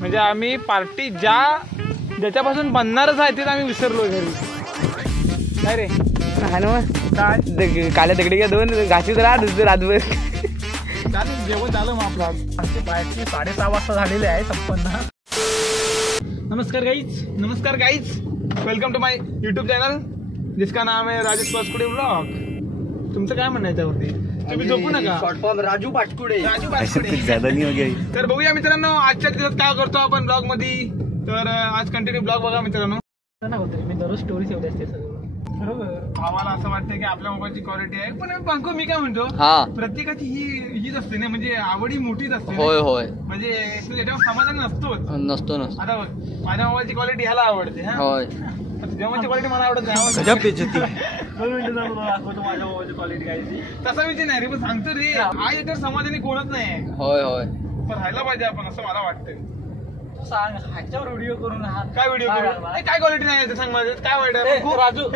म्हणजे आम्ही पार्टी ज्याच्यापासून बनणारच आहे तेच आम्ही विसरलो घरी. काय रे काय काल्या दगडी घ्या 2 घाशीत रातभर. जेवण झालं मग आपलं. आमची पार्टी 6:30 वाजता झालेली आहे संपन्न. नमस्कार guys, welcome to my YouTube channel जिसका नाम है राजेश पाचकुडे ब्लॉग. तुमचं काय म्हणणं आहे त्यावरती? तुम्ही झोपू नका. Short form Raju Pachkude. तर बघूया मित्रांनो आजच्या दिवसात काय करतो आपण ब्लॉग मध्ये. तर आज कंटिन्यू ब्लॉग बघा मित्रांनो. मी दररोज स्टोरी ठेवली असते सगळं. बरोबर. आम्हाला असं वाटतं की आपल्या मोबाईलची क्वालिटी आहे, पण पंकू मी काय म्हणतो प्रत्येकाची हीच असते ना, म्हणजे आवडी मोठीच असते. होय म्हणजे याच्यावर समाधान नसतो. आता माझ्या मोबाईलची क्वालिटी ह्याला आवडते. होय तुझ्या मोबाईलची क्वालिटी मला आवडत नाही. माझ्या मोबाईलची क्वालिटी काय तसा विषय नाही रे, पण सांगतो रे हा याच्यावर समाधानी कोणच नाही. होय पण राहायला पाहिजे आपण, असं मला वाटतं. सांग ह्याच्यावर व्हिडिओ करून काय व्हिडिओ काय क्वालिटी नाही सांग माझं काय वाईट आहे. राजू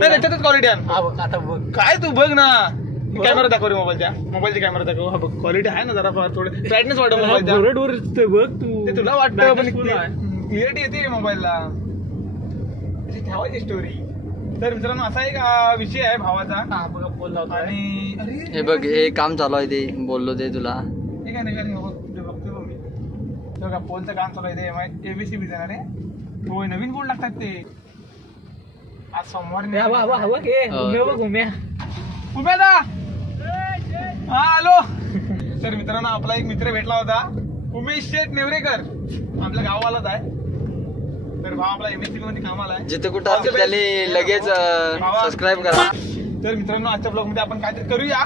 त्याच्यातच क्वालिटी आहे. काय तू बघ ना, कॅमेरा दाखव रे मोबाईलची कॅमेरा दाखव. हा बघ क्वालिटी आहे ना, जरा थोडं ब्राईटनेस वाढव मोबाईलचा. बघ तू तुला वाटतं पण क्लिअरिटी येते मोबाईलला. ठेवायची स्टोरी. तर मित्रांनो असा एक विषय आहे भावाचा. आणि हे बघ हे काम चालू आहे ते बोललो ते तुला. ठीक आहे बघा पोलचं काम चालू आहे. एबीसी बी देणार आहे. होय नवीन बोर्ड लागतात ते. आज सोमवार हा आलो. तर मित्रांनो आपला एक मित्र भेटला होता, उमेश शेठ नेवरेकर. आपल्या गावालाच आहे. तर भाव आपला एमएससी मध्ये कामाला आहे. जिथे कुठं असेल त्याने लगेच सबस्क्राईब करा. तर मित्रांनो आजच्या ब्लॉग मध्ये आपण काहीतरी करूया.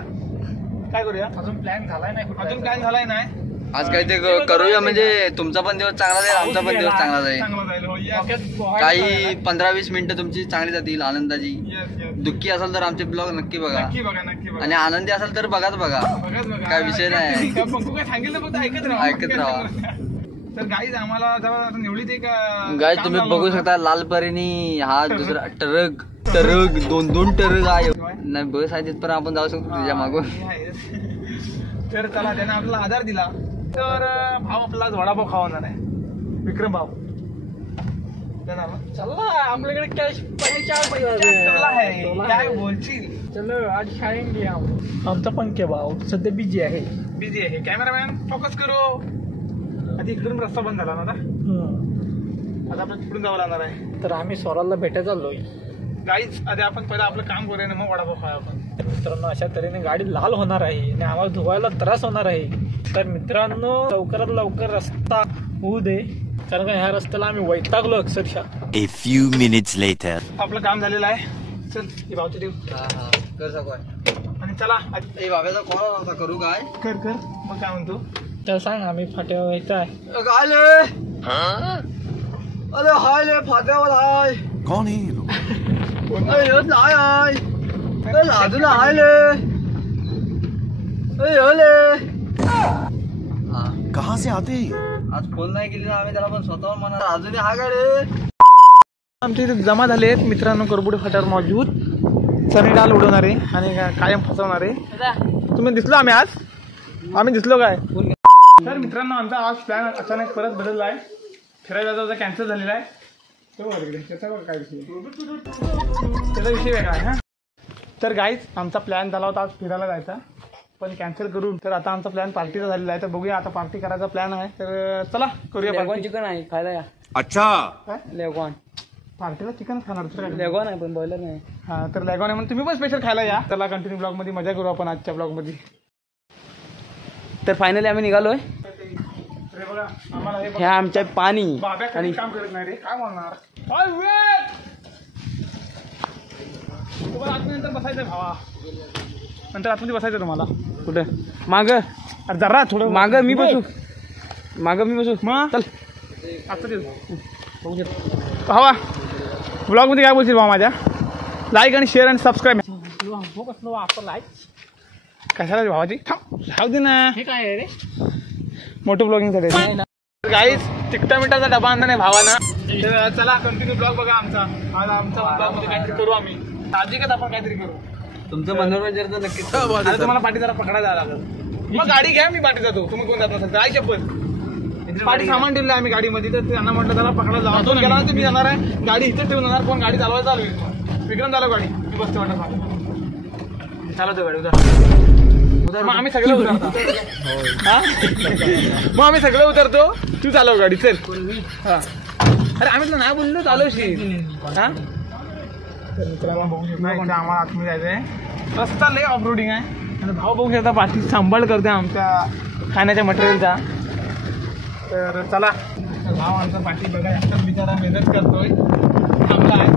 काय करूया अजून प्लॅन झालाय नाही. आज काहीतरी करूया, म्हणजे तुमचा पण दिवस चांगला जाईल, आमचा पण दिवस चांगला जाईल. काही 15-20 मिनिटं तुमची चांगली जातील आनंदाची. दुःखी असेल तर आमचे ब्लॉग नक्की बघा, आणि आनंदी असेल तर बघा काय विषय नाही. ऐकत राहा. तर गाईज आम्हाला निवडीत एक गाईज तुम्ही बघू शकता लालपरीनी हा दुसरा ट्रक 2 ट्रक आहे. नाही बस आहे पण आपण जाऊ शकतो तुझ्या मागून. तर चला त्याने आपल्याला आधार दिला. तर भाव आपला वडापाव खावणार आहे, विक्रम भाव. चला आपल्याकडे कॅश आहे, काय बोलशील. चलो आज खाएंगे आमचा पंखे भाव सध्या बिझी आहे. कॅमेरामॅन फोकस करू. आधी इकडून रस्ता बंद झाला ना, आता आपण तिकडून जावं लागणार आहे. तर आम्ही स्वराला भेटायला चाललोय. गाईच आधी आपण पहिलं आपलं काम करूया ना, मग वडापाव खाऊ आपण. मित्रांनो अशा तऱ्हेने गाडी लाल होणार आहे आणि आम्हाला धुवायला त्रास होणार आहे. तर मित्रांनो लवकरात लवकर रस्ता होऊ दे, कारण का ह्या रस्त्याला आम्ही वैतागलो अक्षरशः. A few minutes later. आपलं काम झालेलं आहे. चल ही भावची देऊ आणि चला बाब्याचा कॉल होता. करू काय कर मग काय म्हणतो तर सांग. आम्ही फाट्यावर व्हायचं आहे. अरे हाय ले फाट्यावर हाय. कौन है ये लोग? अजून हाय ले. कहाँ से आते हैं? आज फोन नाही केली ना आम्ही त्याला, पण स्वतःहून म्हणा अजून हा काय रे. आमच्या इथे जमा झाले आहेत मित्रांनो करबुडे फाट्यावर मौजूद सनी डाल उडवणारे आणि कायम फसवणारे. तुम्ही दिसलो आम्ही दिसलो काय. तर मित्रांनो आमचा आज प्लॅन अचानक परत बदलला आहे. फिरायला जायचा कॅन्सल झालेला आहे. त्याचा काय विषय, त्याचा विषय वेगळा आहे. तर गाईज आमचा प्लॅन झाला होता आज फिरायला जायचा, पण कॅन्सल करून. तर आता आमचा प्लॅन पार्टीचा झालेला आहे. तर बघूया आता पार्टी करायचा प्लॅन आहे. तर चला करूया पार्टी. चिकन आहे खायला या. अच्छा लेगॉन पार्टीला चिकन खाणार. लेगॉन आहे पण बॉयलर नाही. हा तर लेगॉन आहे म्हणून तुम्ही पण स्पेशल खायला या. त्याला कंटिन्यू ब्लॉग मध्ये मजा करू आपण आजच्या ब्लॉग मध्ये. तर फायनली आम्ही निघालोय. हे आमच्या पाणी आणि काम करत नाही रे, काय म्हणणार. तुम्हाला आतमध्ये बसायचं भावा, नंतर आतमध्ये बसायचं तुम्हाला. कुठे माग जरा थोडं माग मी बसू मग चल आता भावा. ब्लॉग मध्ये काय बोलशील भावा माझ्या. लाईक आणि शेअर आणि सबस्क्राईब. कशाला भावाची राहू दे ना. हे काय आहे रे मोठं ब्लॉगिंग साठी. गाईज तिकटा मिठाचा डबा आणला नाही भावानं. तर चला कंटिन्यू ब्लॉग बघा आमचा. आज आमचा ब्लॉग मध्ये काहीतरी करू आम्ही. साहजिकच आपण काहीतरी करू. तुमचं मनोरंजन तर नक्कीच. तुम्हाला पाठी जरा पकडायला लागेल. मग गाडी घ्या, मी पाठी जातो. तुम्ही कोण जात नसेल तर आई चप्पल पाठी सामान ठेवलं आम्ही गाडीमध्ये, तर त्यांना म्हटलं त्याला पकडा जावा. तो गेला तर मी जाणार आहे, गाडी इथे ठेवून जाणार, पण गाडी चालवायला चालू. विक्रम चालव गाडी, मी बसतो वाटत चालवतो गाडी उतर. मग आम्ही सगळे उतरतो. मग आम्ही सगळे उतरतो, तू चालव गाडी चल. हा अरे आम्ही तुला नाही बोललो चालवशील. हा आम्हाला आतमध्ये जायचंय, रस्ता लय ऑफ रोडिंग आहे. आणि भाऊ बघू शकता पाठी सांभाळ करते आमच्या खाण्याच्या मटेरियलचा. तर चला, भाव आमचा पाठी बघा एकटाच बिचारा मेहनत करतोय, चांगला आहे.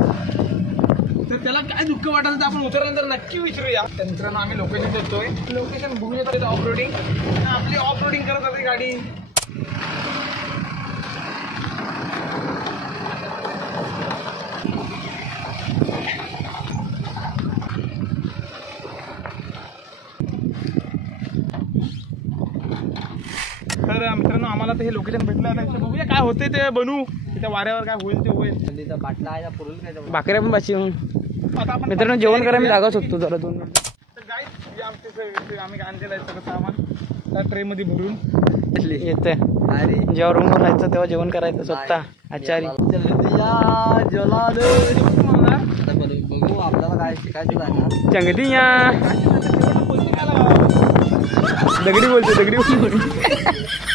तर त्याला काय दुःख वाटलं तर आपण उतरल्यानंतर नक्की विचारूया. तर मित्रांनो आम्ही लोकेशन देतोय, लोकेशन बघू शकता ऑफ रोडिंग. आपली ऑफ रोडिंग करत होती गाडी. तर मित्रांनो आम्हाला तर हे लोकेशन भेटलं, आता बघूया काय होते ते बनवू. त्या वाऱ्यावर काय होईल ते होईल. भाकऱ्या पण बाची आता आपण मित्रांनो जेवण करायला मी जागा शकतो जरा 2 मिनिट. तर गाईस आम्ही आणलेलं आहे सगळं सामान त्या ट्रेमध्ये भरून येते. जेव्हा रूमवर राहायचं तेव्हा जेवण करायचं स्वतः आचारी. बघू आपल्याला काय शिकायचं. चंगदी या दगडी बोलते, दगडी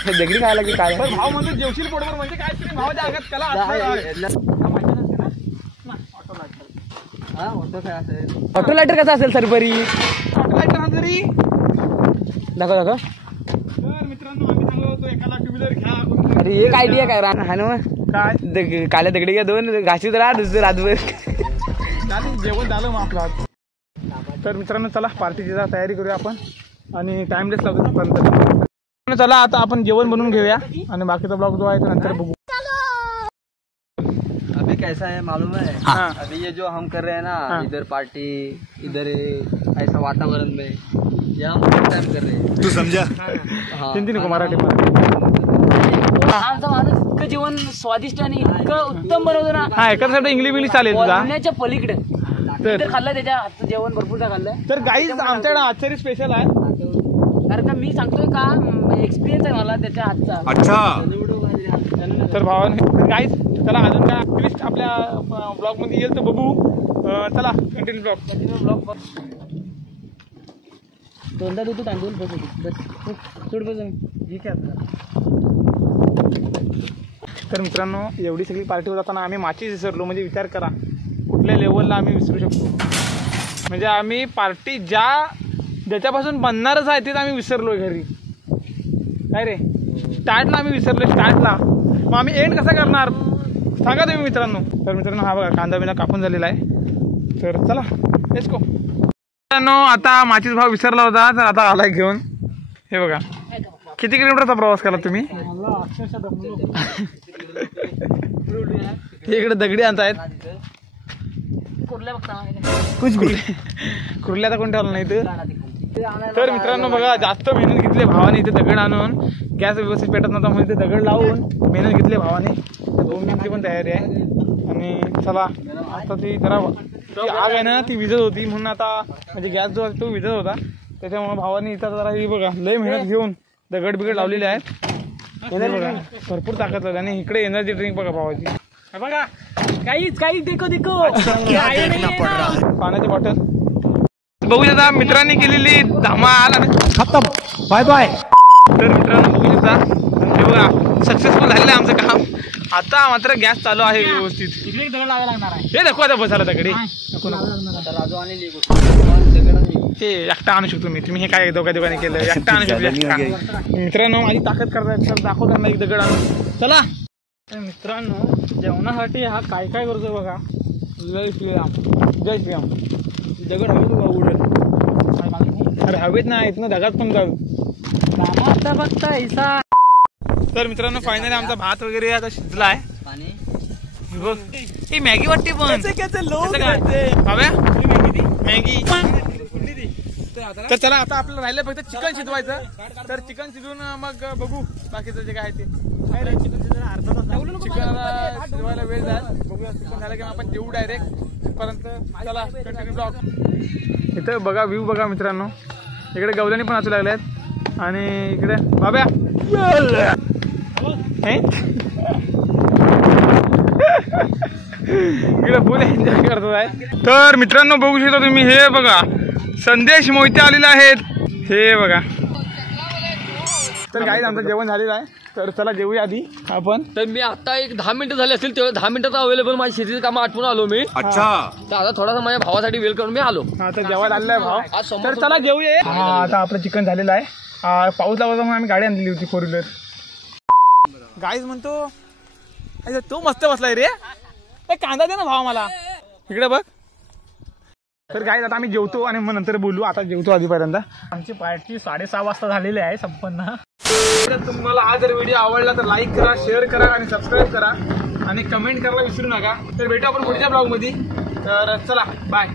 दगडी खायला की काय. भाव म्हणतो जेवशील पोटभर म्हणजे काय तरी भावाच्या आगात त्याला ऑटो लायटर कसा असेल सरपरी. ऑटो लायटर तरी दाखव दाखव. तर मित्रांनो आम्ही सांगलो होतो एकाला 2 व्हीलर घ्या. अरे एक आयडिया काय राहणार हा ना. काय काल्या दगडी घ्या 2 घाशीत राहा दुसरं रातभर. जेवण झालं मग आपलं. तर मित्रांनो चला पार्टीची तयारी करूया आपण आणि टाइमलेस लागतो पर्यंत. चला आता आपण जेवण बनवून घेऊया आणि बाकीचा ब्लॉग जो आहे तो नंतर बघू. अभी कैसा है मालूम है. हाँ. अभी ये जो हम कर रहे हैं ना, हाँ. इधर पार्टी, इधर ऐसा वातावरण में ये हम फर्स्ट टाइम कर रहे हैं. तू समझा. हाँ. हिंदी नको मराठी. आमचा माणूस इतकं जेवण स्वादिष्ट आणि इतकं उत्तम बनवतो ना. हा एकासाठी इंग्लिश चालेल तुझा. बोलण्याच्या पलीकडे तर खाल्लं त्याच्या हातचं जेवण भरपूर खाल्लंय. तर गाईज आमच्याकडे आचारी स्पेशल आहे. कारण का मी सांगतोय का एक्सपिरियन्स आहे मला त्याच्या हातचा. अच्छा. तर भावाने गाईज चला अजून काय ट्विस्ट आपल्या ब्लॉग मध्ये येईल तर बघू. चला कंटिन्यू ब्लॉग. दोनदा दूध तांदूळ बस सोड बसून ठीक आहे. तर मित्रांनो एवढी सगळी पार्टी होत असताना आम्ही माचीस विसरलो. म्हणजे विचार करा कुठल्या लेवलला आम्ही विसरू शकतो. म्हणजे आम्ही पार्टी ज्याच्यापासून बनणारच आहे तेच आम्ही विसरलोय घरी. काय रे स्टार्टला आम्ही विसरलो. स्टार्टला मग आम्ही एंड कसा करणार सांगा तुम्ही मित्रांनो. तर मित्रांनो हा बघा कांदा बिना कापून झालेला आहे. तर चला लेट्स गो. मित्रांनो आता माचीस भाव विसरला होता तर आता आलाय घेऊन. हे बघा किती किलोमीटरचा प्रवास केला तुम्ही. इकडे दगडी आणतायत. कुर्ल्या तर कोण ठेवला नाही तर मित्रांनो बघा जास्त मेहनत घेतली भावाने इथे दगड आणून. गॅस व्यवस्थित पेटत नव्हता म्हणून इथे दगड लावून मेहनत घेतली भावाने. बोंबीची पण तयारी आहे. आणि चला आता ती जरा आग आहे ना ती विजत होती म्हणून आता म्हणजे गॅस जो तो विजत होता त्याच्यामुळे भावाने इथं जरा ही बघा लय मेहनत घेऊन दगड बिगड लावलेले आहेत. बघा भरपूर ताकद लागली. आणि इकडे एनर्जी ड्रिंक बघा भावाची बघा काही देखो पाण्याची बॉटल बघू शकता मित्रांनी केलेली धमाल. Bye bye. तर मित्रांनो बघू शकता हे बघा सक्सेसफुल झालेलं आहे आमचं काम. आता मात्र गॅस चालू आहे व्यवस्थित. दगड लावायला लागणार आहे. हे दाखवा आता बसायला दगडी राजू आणि हे एकटा आणू शकतो मी. तुम्ही हे काय दोघांनी केलं एकटा आणू शकतो. मित्रांनो माझी ताकद करताय दाखव त्यांना एक दगड आणून. चला तर मित्रांनो जेवणासाठी हा काय काय करतोय बघा. जय श्रीराम जय श्रीराम. दगड हवेत बघा उडत. अरे हवेत ना इथनं दगात पण जाऊ आता फक्त ऐसा. तर मित्रांनो फायनली आमचा भात वगैरे आता शिजला आहे. पाणी बघ ही मॅगी वाटते पण मॅगी. तर चला आता आपल्याला राहिलं फक्त चिकन शिजवायचं. तर चिकन शिजवून मग बघू बाकीचं जे काय ते. चिकन शिजवायला वेळ जाईल. बघूया चिकन झालं की आपण जेवू डायरेक्ट पर्यंत. चला कंटिन्यू ब्लॉग. इथं बघा व्ह्यू बघा मित्रांनो. इकडे गवल्याने पण असू लागले आहेत आणि इकडे बाब्या इकडे फुल एन्जॉय करतो आहे. तर मित्रांनो बघू शकता तुम्ही, हे बघा संदेश मोहिते आलेले आहेत, हे बघा. तर काय आमचं जेवण झालेलं आहे, तर चला जेवूया आधी आपण. तर मी आता एक 10 मिनिटं झाले असतील, तेवढं 10 मिनिटात अवेलेबल माझी शेतीची कामं आठवून आलो मी. अच्छा. तर आता थोडासा माझ्या भावासाठी वेल करून मी आलो. आता जेवायला आलेला आहे भाव, आज समोर तर चला जेवूया. हा आता आपलं चिकन झालेलं आहे. पाऊस लागला म्हणून आम्ही गाडी आणलेली होती 4 व्हीलर. गाईज म्हणतो तो मस्त बसलाय रे, कांदा दे ना भाव मला, इकडे बघ. तर गाईज आता आम्ही जेवतो आणि मग नंतर बोलू. आता जेवतो आधीपर्यंत. आमची पार्टी 6:30 वाजता झालेली आहे संपन्न. तुम्हाला हा जर व्हिडिओ आवडला तर लाईक करा, शेअर करा आणि सबस्क्राईब करा आणि कमेंट करायला विसरू नका. तर भेटू आपण पुढच्या ब्लॉग मध्ये. तर चला बाय.